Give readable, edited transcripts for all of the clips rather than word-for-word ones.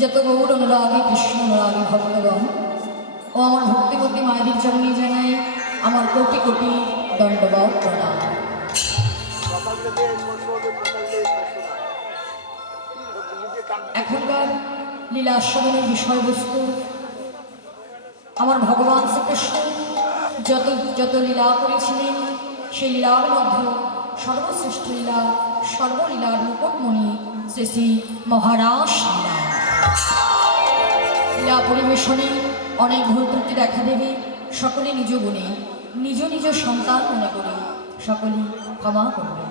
যত গৌর অনুরাগী কৃষ্ণ অনুরাগী ভক্তগণ ও আমার ভক্তিপতি মায়েদের চরণে জানাই আমার কোটি কোটি দণ্ডবত প্রণাম। এখনকার লীলা আস্বাদনের বিষয়বস্তু আমার ভগবান শ্রীকৃষ্ণ যত যত লীলা করেছিলেন সেই লীলার মধ্যে সর্বশ্রেষ্ঠ লীলা সর্বলীলার মুকুটমণি শ্রী শ্রী মহারাস লীলা। লীলা পরিবেশনে অনেক ভুল ত্রুটি দেখা দেবে, সকলে নিজ গুণে নিজ নিজ সন্তান মনে করে সকলে ক্ষমা করবে।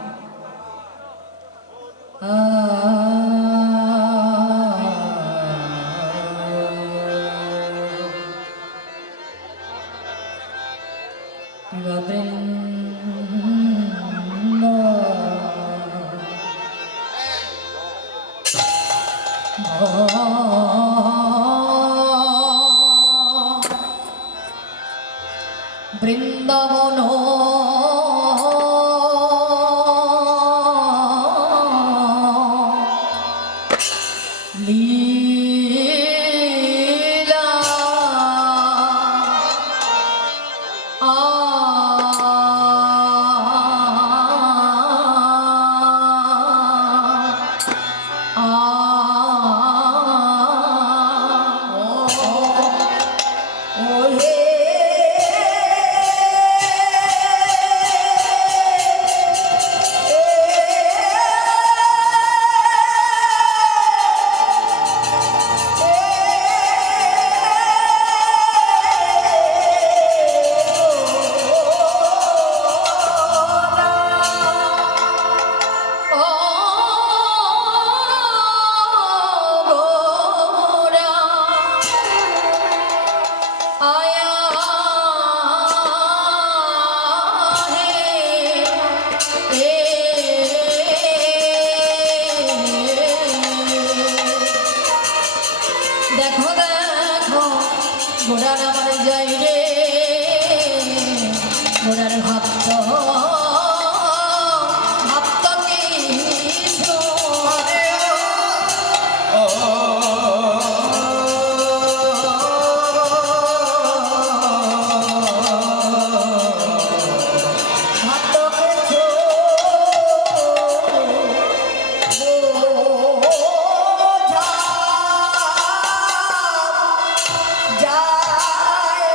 বৃন্দাবন লীলা দেখো দেখো ঘোড়ার আমার যাই রে ঘোড়ার ভক্ত ভক্ত কিছু যায়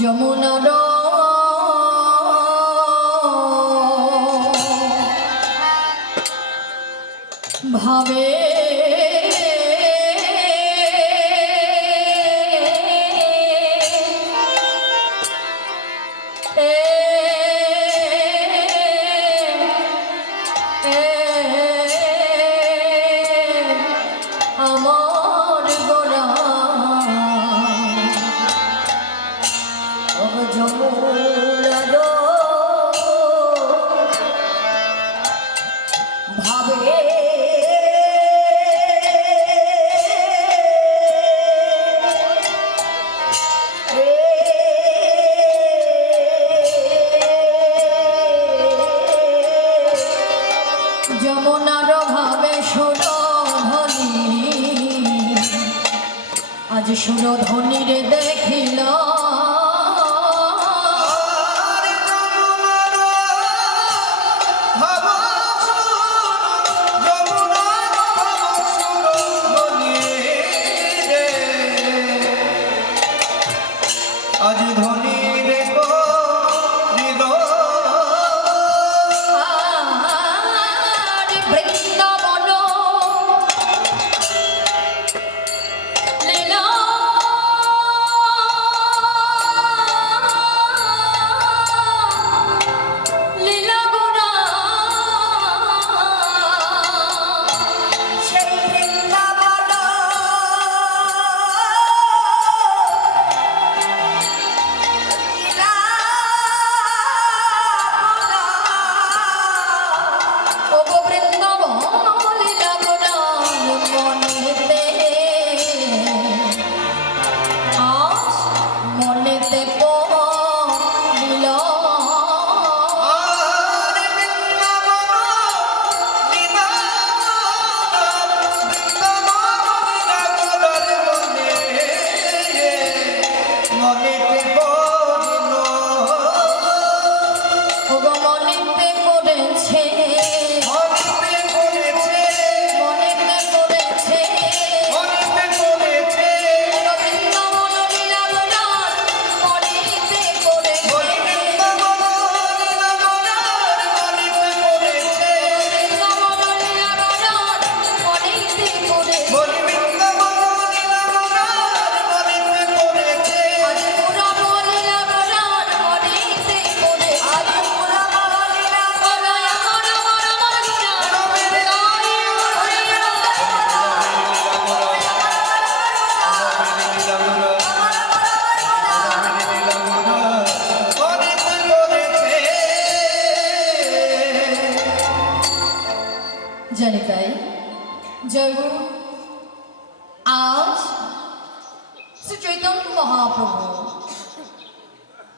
যমুনার ভাবে আমার গোরা যমুনার ভাবে যমুনার ভাবে সুরধ্বনি আজ সুরধ্বনি রে দেখিল আজ ধনী রে বৃন্দাবন লীলা লীলা গোরা সেই বৃন্দাবন জানি তাই জয়গুরু আজ শ্রী চৈতন্য মহাপ্রভু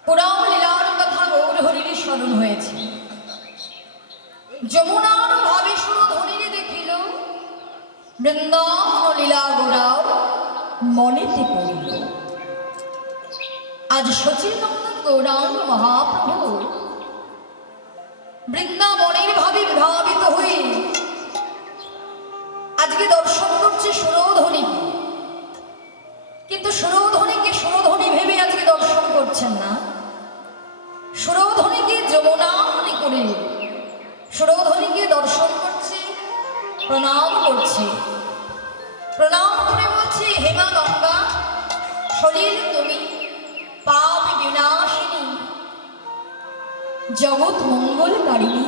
পুরাণ লীলার কথা গৌর হরির স্মরণ হয়েছে। যমুনার ভাবে সুরধ্বনিরে দেখিল বৃন্দাবন লীলা গোরাও মনেতে পড়িল। আজ সচিনন্দন গৌরাঙ্গ মহাপ্রভু বৃন্দাবনের ভাবে বিভাবিত হয়ে আজকে দর্শন করছে সুরধ্বনিকে, কিন্তু সুরধ্বনিকে সুরধ্বনি ভেবে আজকে দর্শন করছেন না, সুরধ্বনিকে যমুনা মনে করে সুরধ্বনিকে দর্শন করছে, প্রণাম করছে, প্রণাম করে বলছে হেমা গঙ্গা সলিল তুমি পাপ বিনাশিনী জগৎ মঙ্গলকারিণী,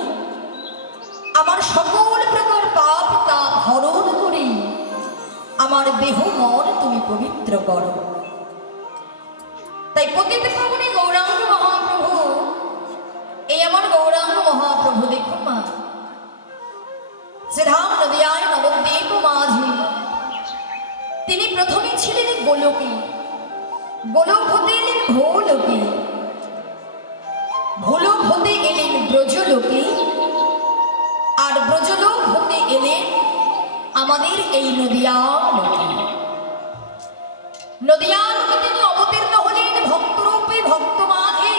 আমার সকল প্রকার পাপ তাপ হরণ করে আমার দেহ মন তুমি পবিত্র করো। তাই পতিত পাবনে গৌরাঙ্গ মহাপ্রভু, এই আমার গৌরাঙ্গ মহাপ্রভু দেখুন মা, শ্রীধাম নদিয়ায় নবদ্বীপ মাঝি তিনি প্রথমে ছিলেন গোলকে, গোলক হতে এলেন ভোলোকে, ভোলক হতে এলেন ব্রজলোকে, আর ব্রজলোক হতে এলেন আমাদের এই নদিয়া লোকে। নদিয়া লোকে তিনি অবতীর্ণ হলেন ভক্তরূপে ভক্ত মাঝে।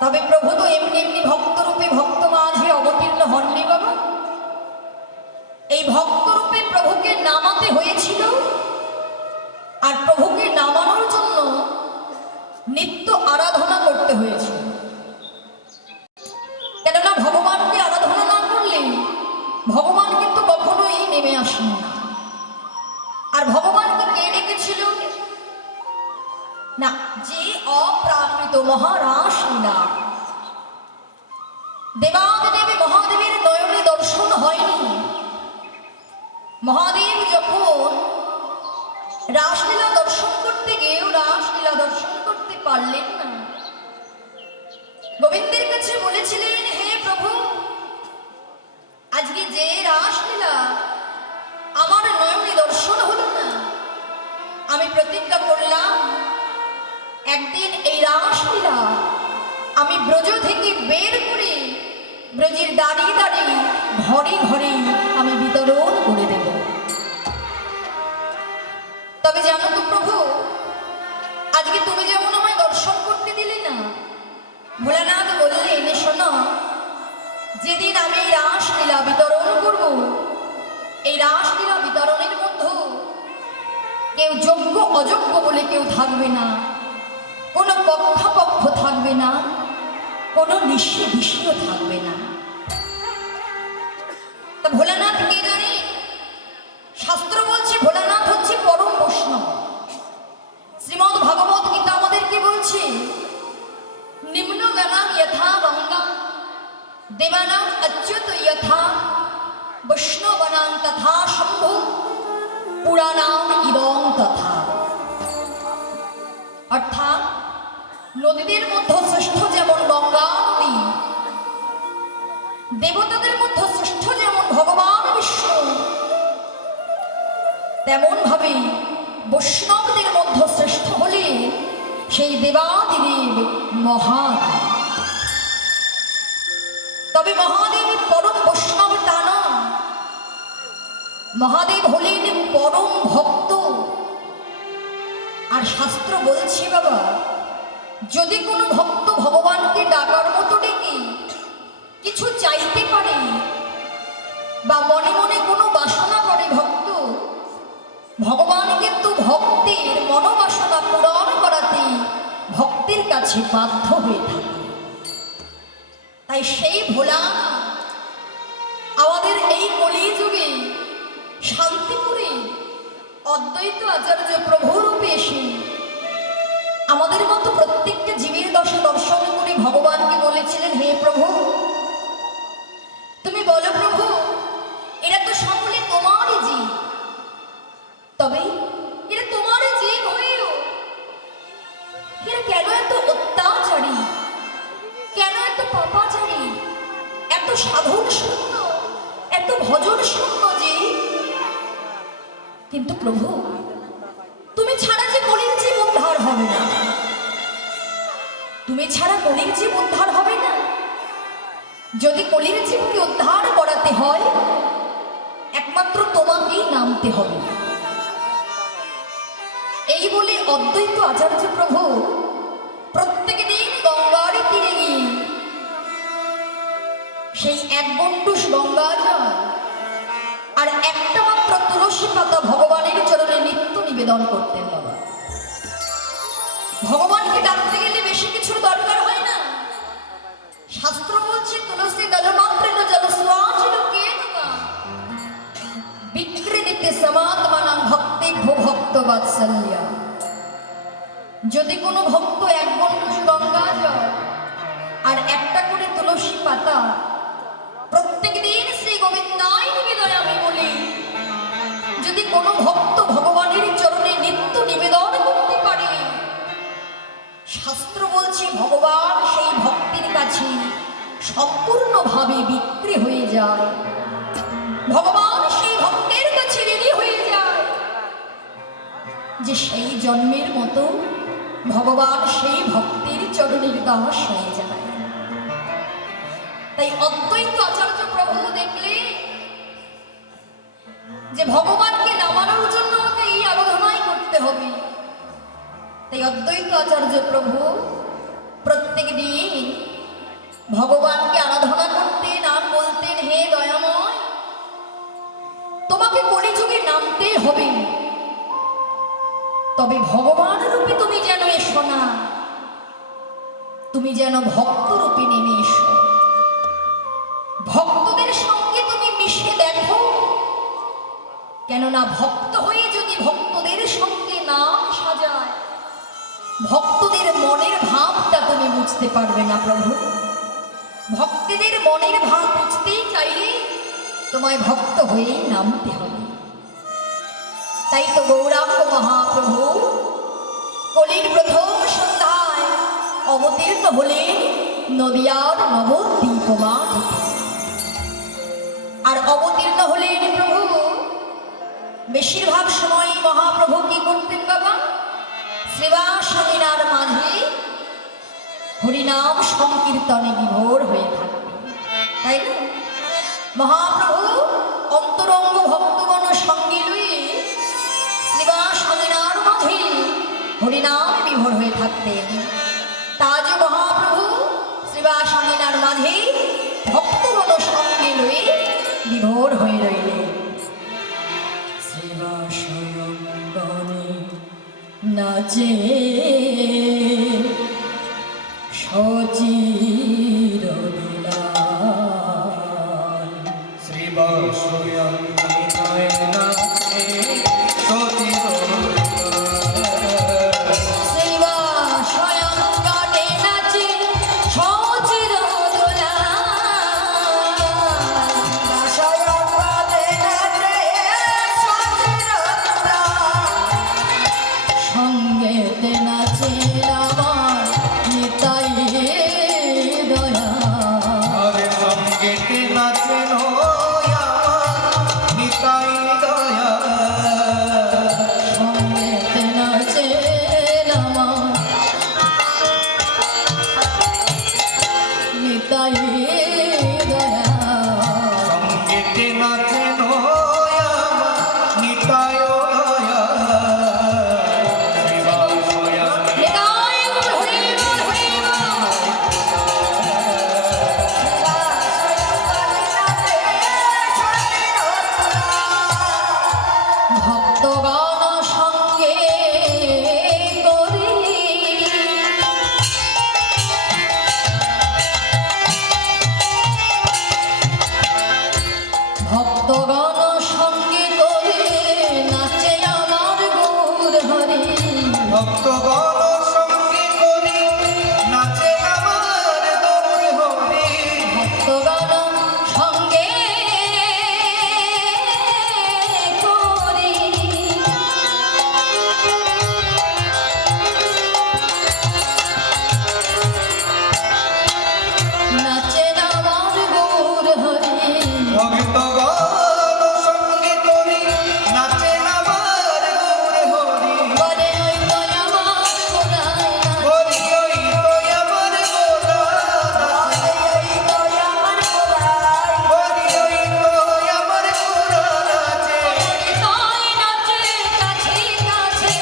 তবে প্রভু তো এমনি এমনি ভক্তরূপে ভক্ত মাঝে অবতীর্ণ হননি বাবা, এই ভক্তরূপে প্রভুকে নামাতে হয়েছিল। আর প্রভুকে নামানোর জন্য না, যে অপ্রাকৃত মহারাস লীলা, দেবাদেবী মহাদেবের নয়নে দর্শন হয়নি। মহাদেব যখন রাসলীলা দর্শন করতে গিয়েও রাসলীলা দর্শন করতে পারলেন না। গোবিন্দের কাছে বলেছিলেন, হে প্রভু, আজকে যে রাসলীলা আমার নয়নে দর্শন হলো না, আমি প্রতিজ্ঞা করলাম একদিন এই রাসলীলা আমি ব্রজ থেকে বের করে ব্রজের দাঁড়িয়ে দাঁড়িয়ে ঘরে ঘরে আমি বিতরণ করে দেব। তবে জানো তো প্রভু, আজকে তুমি যেমন আমায় দর্শন করতে দিলে না, ভোলানাথ বললেন, শোনো, যেদিন আমি এই রাসলীলা বিতরণ করব, এই রাসলীলা বিতরণের মধ্যে কেউ যোগ্য অযোগ্য বলে কেউ থাকবে না, কোনো পক্ষাপক্ষ থাকবে না, কোনো নিঃস্বীয় থাকবে না। তা ভোলানাথ কে জানে? শাস্ত্র বলছে ভোলানাথ হচ্ছে পরম বৈষ্ণব। শ্রীমদ্ ভাগবত গীতা আমাদেরকে বলছে, নিম্ন গণাং যথা গঙ্গা দেবানাং অচ্যুত যথা বৈষ্ণবানাং তথা শম্ভু পুরাণাং ইদং তথা। অর্থাৎ নদীদের মধ্যে শ্রেষ্ঠ যেমন গঙ্গা নদী, দেবতাদের মধ্যে শ্রেষ্ঠ যেমন ভগবান বিষ্ণু, তেমন ভাবে বৈষ্ণবদের মধ্যে শ্রেষ্ঠ হলে সেই দেবাদিদেব মহাদেব। তবে মহাদেব পরম বৈষ্ণব তা নয়, মহাদেব হলেন পরম ভক্ত। আর শাস্ত্র বলছে বাবা, যদি কোনো ভক্ত ভগবানকে ডাকার মতো ডেকে কিছু চাইতে পারে বা মনে মনে কোনো বাসনা করে ভক্ত, ভগবান কিন্তু ভক্তের মনোবাসনা পূরণ করাতে ভক্তের কাছে বাধ্য হয়ে থাকে। তাই সেই ভোলা আমাদের এই কলিযুগে শান্তিপুরে অদ্বৈত আচার্য প্রভুরূপে এসে আমাদের মতো প্রত্যেকটা জীবের দশা দর্শন করে ভগবানকে বলেছিলেন, হে প্রভু, তুমি বলো প্রভু, এরা তো সকলে তোমারই জীব, তবে এরা তোমারই জীব হয়েও এরা কেন এত অত্যাচারী, কেন এত পাপাচারী, এত সাধন শূন্য, এত ভজন শূন্য জীব? কিন্তু প্রভু, তুমি ছাড়া যে কলির জীব উদ্ধার হবে না, তুমি ছাড়া কলির জীব উদ্ধার হবে না। যদি কলির জীবকে উদ্ধার করাতে হয়, একমাত্র তোমাকেই নামতে হবে। এই বলে অদ্বৈত আচার্য প্রভু প্রত্যেক দিন গঙ্গার তীরে গিয়ে সেই এক গণ্ডুষ গঙ্গা জল আর একটা মাত্র তুলসী পাতা ভগবানের চরণে নিত্য নিবেদন করতেন। বাবা, ভগবানকে ডাকতে গেলে বেশি কিছুর দরকার হয় না। শাস্ত্র বলছে, তুলসী দলমাত্রেণ জলস্বাচিন কেন বা বিক্রীতে সমাত্মানাং ভক্তেভ্যো ভক্ত বাৎসল্যা। যদি কোনো ভক্ত এক গণ্ডুষ গঙ্গা জল আর একটা করে তুলসী পাতা প্রত্যেক দিন শ্রী গোবিন্দায় নিবেদন আমি বলি, যদি কোনো ভক্ত ভগবানের চরণে নিত্য নিবেদন করতে পারে, শাস্ত্র বলছে ভগবান সেই ভক্তির কাছে সম্পূর্ণভাবে বিক্রি হয়ে যায়। ভগবান সেই ভক্তের কাছে ঋণী হয়ে যায় যে সেই জন্মের মতো ভগবান সেই ভক্তের চরণের দাস হয়ে যায়। তাই অদ্বৈত আচার্য প্রভু দেখলে যে ভগবানকে নামানোর জন্য আমাকে এই আরাধনাই করতে হবে, তাই অদ্বৈত আচার্য প্রভু প্রত্যেক দিন ভগবানকে আরাধনা করতেন আর বলতেন, হে দয়াময়, তোমাকে কলিযুগে নামতে হবে, তবে ভগবান রূপে তুমি যেন এসো না, তুমি যেন ভক্ত রূপে নেমে এসো। ভক্তদের সঙ্গে তুমি মিশে দেখো, কেননা ভক্ত হয়ে যদি ভক্তদের সঙ্গে নাম সাজায়, ভক্তদের মনের ভাবটা তুমি বুঝতে পারবে না প্রভু। ভক্তদের মনের ভাব বুঝতেই চাইলে তোমায় ভক্ত হয়েই নামতে হবে। তাই তো গৌরাঙ্গ মহাপ্রভু কলির প্রথম সন্ধ্যায় অবতীর্ণ হলেন নদিয়ার নবদ্বীপ মাটিতে। আর অবতীর্ণ হলেন প্রভু, বেশিরভাগ সময় মহাপ্রভু কি করতেন বাবা? শ্রীবাসমিনার মাঝে হরিনাম সংকীর্তনে বিভোর হয়ে থাকতেন, তাই না? মহাপ্রভু অন্তরঙ্গ ভক্তগণ সঙ্গে লইয়ে শ্রীবাসমিনার মাঝে হরিনামে বিভোর হয়ে থাকতেন। তা যে মহাপ্রভু শ্রীবাসমিনার মাঝে ভক্তগণ সঙ্গে লইয়ে বিভোর হয়ে রইলেন। শ্রীবাসয়ঙ্গনে নাচে সচির দুলাল। শ্রীবাসয়ঙ্গনে নাচে সচির শ্রীবাসয়ঙ্গনে নাচে সচির সঙ্গেতে নাচে আমার নিতাই দয়া। আরে সঙ্গেতে নাচে নিতাই দয়া। সঙ্গেতে নাচে আমার নিতাই দয়া। সঙ্গেতে নাচে নিতাই দয়া। শ্রীবাসয়ঙ্গনে নিতাই বল হরি বল হরি বল। ভক্তগণ সঙ্গে করি ভক্তগণ সঙ্গে করে নাচে আমার গৌর হরি। ভক্তগণ সঙ্গে করি নাচে আমার গৌর হরি। ভক্তগণ সঙ্গে করি নাচে আমার গৌর হরি। ভক্তগণ সঙ্গে করি নাচে আমার গৌর হরি। বলে ওই তো আমার কোনায় নাচে। হরি ওই তো আমার গোরা নাচে। ওই তো আমার কোনায় হরি ওই তো আমার গোরা নাচে। তাই নাচে কাছে কাছে।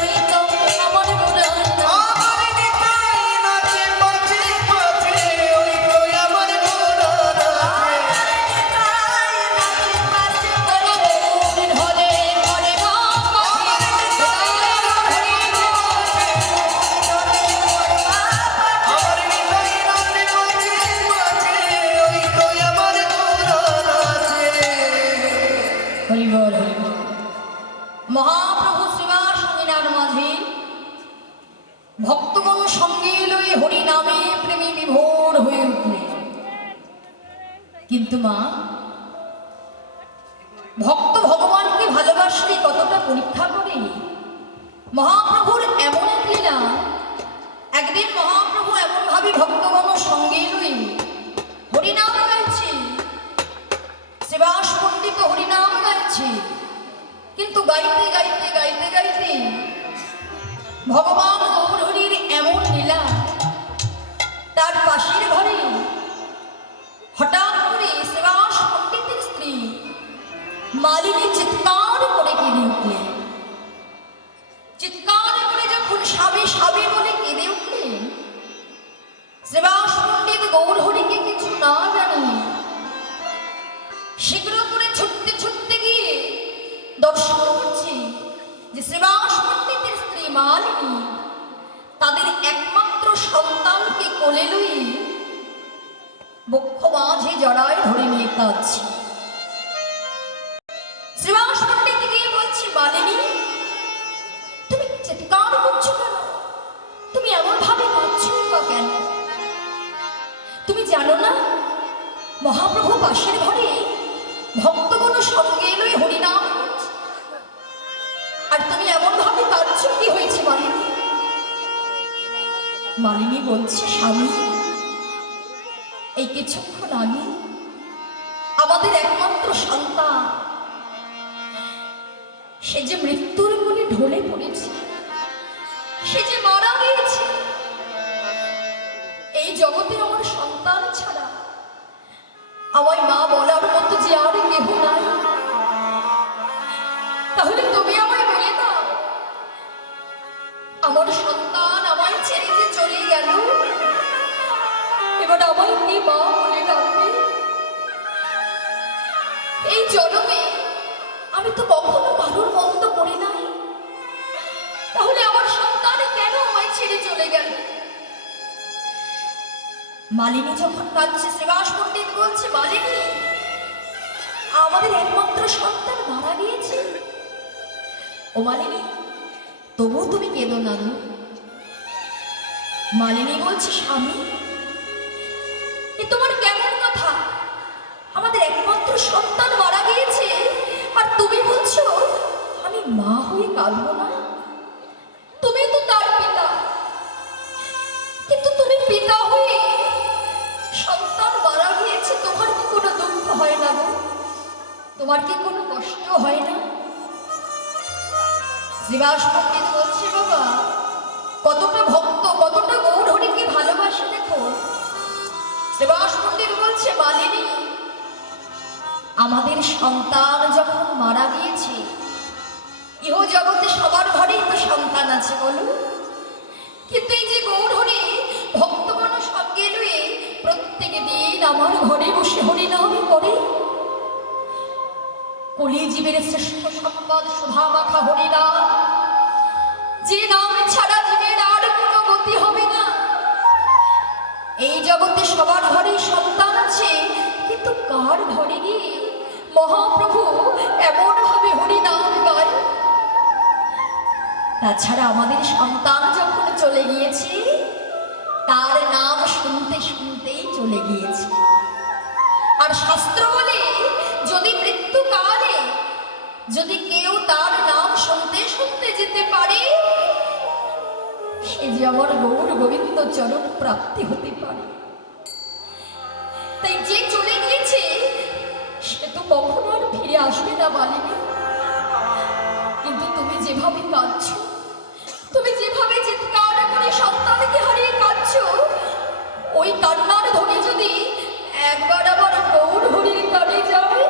ওই তো আমার কোনায় নাচে। আমার নিতাই নাচে পাছে পাছে। ওই তো আমার গোরা নাচে। আমার নিতাই নাচে পাছে পাছে। ওই তো আমার গোরা নাচে। হরিবল হরিবল। মহাপ্রভু শ্রীবাসমিনার মাঝে ভক্তগণ সঙ্গে লয়ে হরি নামে প্রেমে বিভোর হয়ে উঠলেন। কিন্তু মা, ভক্ত ভগবানকে ভালোবাসলে কতটা পরীক্ষা করে। মহাপ্রভুর এমন এক লীলা, একদিন মহাপ্রভু এমন ভাবে ভক্তগণ সঙ্গে লয়ে হরিনাম গাইছে। শ্রীবাস পণ্ডিত হরিনাম গাইছে, কিন্তু গাইতে গাইতে গাইতে গাইতে ভগবান গৌর হরির এমন লীলা, তার পাশের ঘরে হঠাৎ করে শ্রীবাস পণ্ডিতের স্ত্রী মালিনী চিৎকার করে কেঁদে উঠলেন। চিৎকার করে যখন সাবে সাবে বলে কেঁদে উঠলেন, শ্রীবাস পণ্ডিত গৌর হরিকে কিছু না জানিয়ে শীঘ্র করে ছুটতে ছুটতে গিয়ে দর্শন করছে যে শ্রীবাস পণ্ডিতের স্ত্রী মালিনী তাদের একমাত্র সন্তানকে কোলে লইয়ে বক্ষ মাঝে জড়ায় ধরে নিয়ে কাঁদছে। শ্রীবাস পণ্ডিত গিয়ে বলছে, মালিনী তুমি চিৎকার করছো কেন? মহাপ্রভু পাশের ঘরে ভক্তগণ সঙ্গে এলো হরিনাম করছে। আর তুমি এমন ভাবে কাঁদছো, কি হয়েছে মালিনী? মালিনী বলছে, স্বামী, এই কিছুক্ষণ আগে আমাদের একমাত্র সন্তান, সে যে মৃত্যুর কোলে ঢলে পড়েছে, সে যে মারা গিয়েছে। এই জগতে আমার সন্তান ছাড়া আমার মা বলার মতো যে আর কেহ নাই। তাহলে তুমি আমায় বলে দাও, আমার সন্তান আমায় ছেড়ে যে চলে গেল, এবার আমায় কে মা বলে ডাকবে? এই জন্মে আমি তো কখনো কারোর মন্দ করি নাই, তাহলে আমার সন্তান কেন আমায় ছেড়ে চলে গেল? মালিনী যখন কাঁদছে, শ্রীবাস পণ্ডিত বলছে, মালিনী, আমাদের একমাত্র সন্তান মারা গিয়েছে। ও মালিনী, তবুও তুমি কেঁদো না গো। মালিনী বলছে, স্বামী, এ তোমার কেমন কথা? আমাদের একমাত্র সন্তান মারা গিয়েছে, আর তুমি বলছো আমি মা হয়ে কাঁদবো না? তুমি তো তার পিতা, কিন্তু তুমি পিতা হয়ে সন্তান মারা গিয়েছে, তোমার কি কোনো দুঃখ হয় না গো? তোমার কি কোনো কষ্ট হয় না? শ্রীবাস পণ্ডিত বলছে, বাবা, কতটা ভক্ত, কতটা গৌর হরিকে ভালোবাসে দেখো। শ্রীবাস পণ্ডিত বলছে, মালিনী, আমাদের সন্তান যখন মারা গিয়েছে, ইহ জগতে সবার ঘরেই তো সন্তান আছে বলো, কিন্তু এই যে গৌর হরি ভক্তগণ সঙ্গে লয়ে প্রত্যেক দিন আমার ঘরে বসে হরিনাম করে, কলিজীবের শ্রেষ্ঠ সম্পদ সুধা মাখা হরিনাম, যে নাম ছাড়া জীবের আর কোনো গতি হবে না। এই জগতে সবার ঘরেই সন্তান আছে, কিন্তু কার ঘরে গিয়ে মহাপ্রভু এমন ভাবে হরিনাম গায়? তাছাড়া আমাদের সন্তান যখন চলে গিয়েছে, তার নাম শুনতে শুনতেই চলে গিয়েছে। আর শাস্ত্র বলে, যদি মৃত্যুকালে যদি কেউ তার নাম শুনতে শুনতে যেতে পারে, সে যে আমার গৌর গোবিন্দ চরণ প্রাপ্তি হতে পারে। তাই যে চলে গিয়েছে সে তো কখনো আর ফিরে আসবে না মালিনী। কিন্তু তুমি যেভাবে কাঁদছো, তুমি যেভাবে চিৎকার করে সন্তানকে হারিয়ে কাঁদছো, ওই কান্নার ধ্বনি যদি একবার আবার গৌর হরির কানে যায়,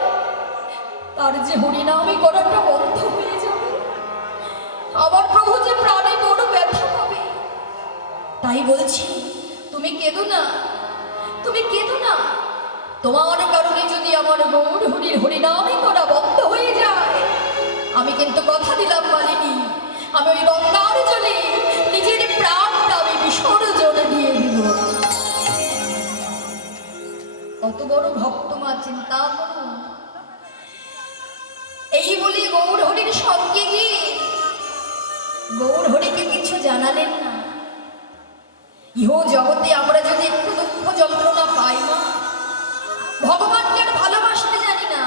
তার যে হরিনামে করাটা বন্ধ হয়ে যাবে, আমার প্রভু যে প্রাণে বড় ব্যথা পাবে। তাই বলছি, তুমি কেঁদো না, তুমি কেঁদো না। তোমার কারণে যদি আমার গৌর হরির হরিনামে করা বন্ধ হয়ে যায়, আমি কিন্তু কথা দিলাম মালিনী, আমি ওই গঙ্গার জলে নিজের প্রাণটা আমি বিসর্জন দিয়ে দিব। কত বড় ভক্ত মা, চিন্তা করুন। এই বলি গৌর হরির সঙ্গে গিয়ে গৌর হরিকে কিছু জানালেন না। ইহ জগতে আমরা যদি একটু দুঃখ যন্ত্রণা পাই না, ভগবানকে আর ভালোবাসতে জানি না,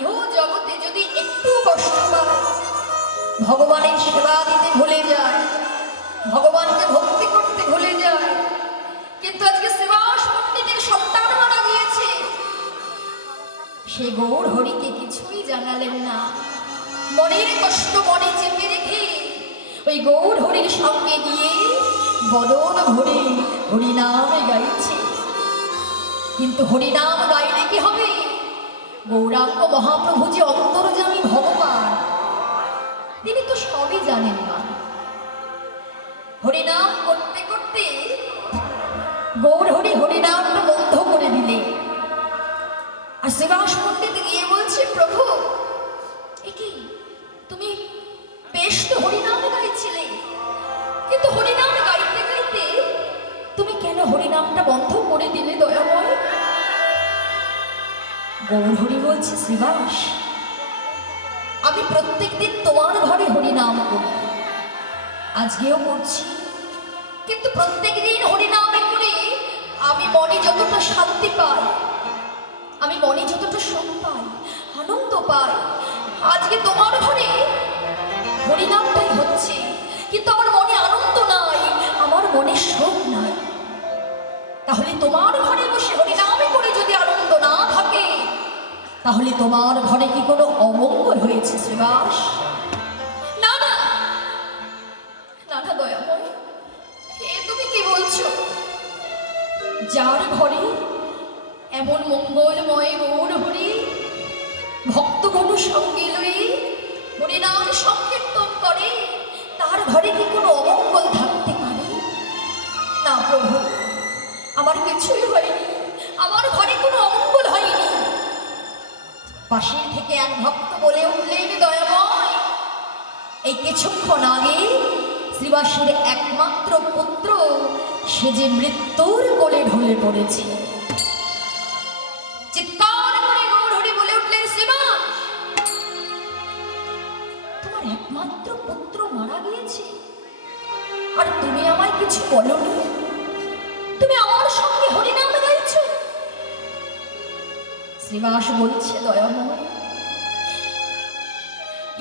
ইহ জগতে যদি একটু কষ্ট পাই, ভগবানের সেবা দিতে ভুলে যায়, ভগবানকে ভক্তি করতে ভুলে যায়। কিন্তু আজকে শ্রীবাস পণ্ডিতের সন্তান মারা গিয়েছে, সে গৌর হরিকে কিছুই জানালেন না। মনের কষ্ট মনে চেপে রেখে ওই গৌর হরির সঙ্গে গিয়ে বদন ভরে হরিনাম গাইছে। কিন্তু হরিনাম গাইলে কি হবে? গৌরাঙ্গ মহাপ্রভু যে অন্তর্যামী ভগবান, তিনি তো সবই জানেন না। হরিনাম করতে করতে গৌর হরি হরিনামটা বন্ধ করে দিলে। আর শ্রীবাস পণ্ডিত গিয়ে বলছে, প্রভু, এ কি, তুমি বেশ তো হরিনাম গাইছিলে, কিন্তু হরিনাম গাইতে গাইতে তুমি কেন হরিনামটা বন্ধ করে দিলে দয়াময়? গৌর হরি বলছে, শ্রীবাস, আমি প্রত্যেক দিন তোমার ঘরে হরিনাম করি, আজকেও করছি, কিন্তু প্রত্যেক দিন হরিনামে করে আমি মনে যতটা শান্তি পাই, আমি মনে যতটা সুখ পাই, আনন্দ পাই, আজকে তোমার ঘরে হরিনামটাই হচ্ছে, কিন্তু আমার মনে আনন্দ নাই, আমার মনে সুখ নাই। তাহলে তোমার ঘরে বসে হরিনামে করে যদি আনন্দ না থাকে, তাহলে তোমার ঘরে কি কোনো অমঙ্গল হয়েছে শ্রীবাস? না না না না দয়াময়, এ তুমি কি বলছো? যার ঘরে এমন মঙ্গলময় গৌর হরি ভক্তগণ সঙ্গে লয়ে হরিনাম সংকীর্তন করে, তার ঘরে কি কোনো অমঙ্গল থাকতে পারে? না প্রভু, আমার কিছুই হয়নি, আমার ঘরে কোনো অমঙ্গল হয়নি। পাশের থেকে এক ভক্ত বলে উঠলেন, দয়াময়, এই কিছুক্ষণ আগে শ্রীবাসের একমাত্র পুত্র সে যে মৃত্যুর কোলে ঢলে পড়েছে। চিৎকার করে গৌর হরি বলে উঠলেন, শ্রীবাস, তোমার একমাত্র পুত্র মারা গিয়েছে, আর তুমি আমায় কিছু বলনি? তুমি আমার সঙ্গে হরিনাম গাইছো? শ্রীবাস বলছে, দয়াময়,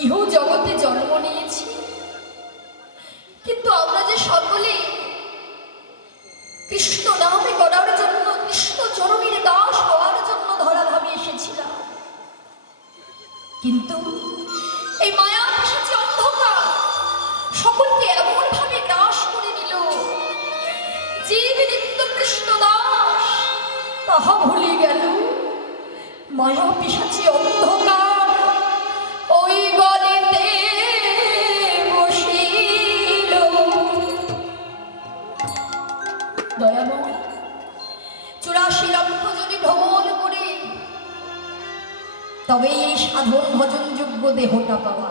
ইহ জগতে জন্ম নিয়েছি, কিন্তু আমরা যে সকলে কৃষ্ণ নামে করার জন্য, কৃষ্ণ চরণের দাস হওয়ার জন্য ধরাধামে এসেছিলাম, কিন্তু এই মায়া পিশাচী অন্ধকার সকলকে এমন ভাবে গ্রাস করে নিল, জীব নিত্য কৃষ্ণ দাস তাহা ভুলে গেল। মায়া পিশাচী অন্ধকার ওই গলেতে বসিল। দয়াময়, 84 লক্ষ যদি ভ্রমণ করে তবে এই সাধন ভজন যোগ্য দেহটা পাওয়া।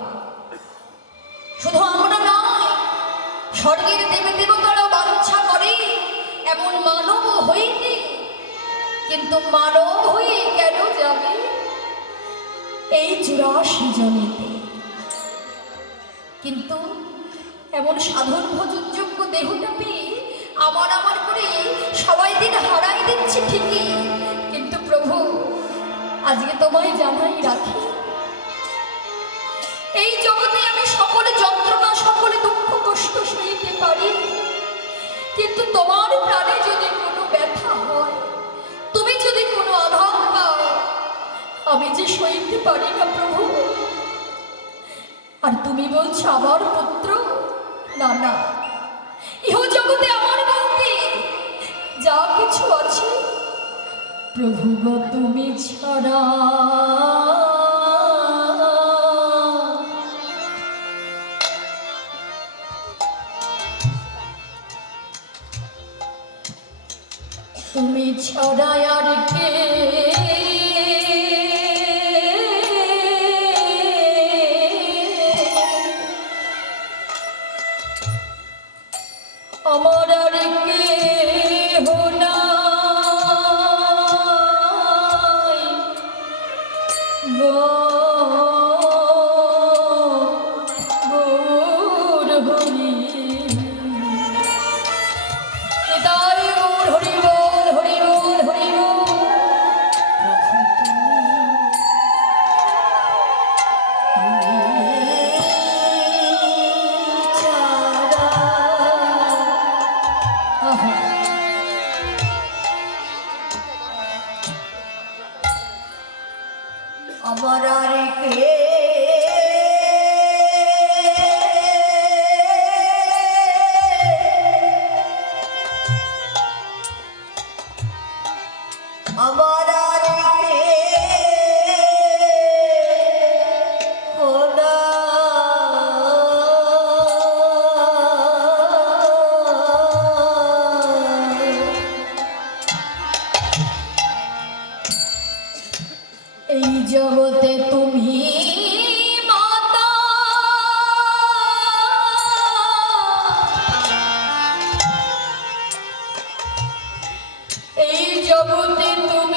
শুধু আমরা নয়, স্বর্গের দেবী দেবতারাও বাঞ্ছা করে এমন মানব হইতে, কিন্তু মানব হয়ে কেন যাবে এই 84 জনেতে? কিন্তু এমন সাধন ভজন যোগ্য দেহটা পেয়ে আমার আমার করে সবাই দিন হারাই দিচ্ছে ঠিকই, কিন্তু প্রভু, আজকে তোমায় জানাই রাখি, এই জগতে আমি সকলে যন্ত্রণা, সকলে দুঃখ কষ্ট সইতে পারি, কিন্তু তোমার প্রাণে যদি কোনো ব্যথা হয়, তুমি যদি কোনো আঘাত পাও, আমি যে সইতে পারি না প্রভু। আর তুমি বলছো আমার পুত্র? না না, ইহ জগতে আমার বলতে যা কিছু আছে, প্রভু গো তুমি ছাড়া তুমি ছাড়া আর কে? আমার আর কেহ নাই গো, গৌর হরি। তাই গৌর হরি বল, হরি বল, হরি বল। আমার আর কে আমার আর কে হোনা, এই জগতে তুমি মাতা, এই জগতে তুমি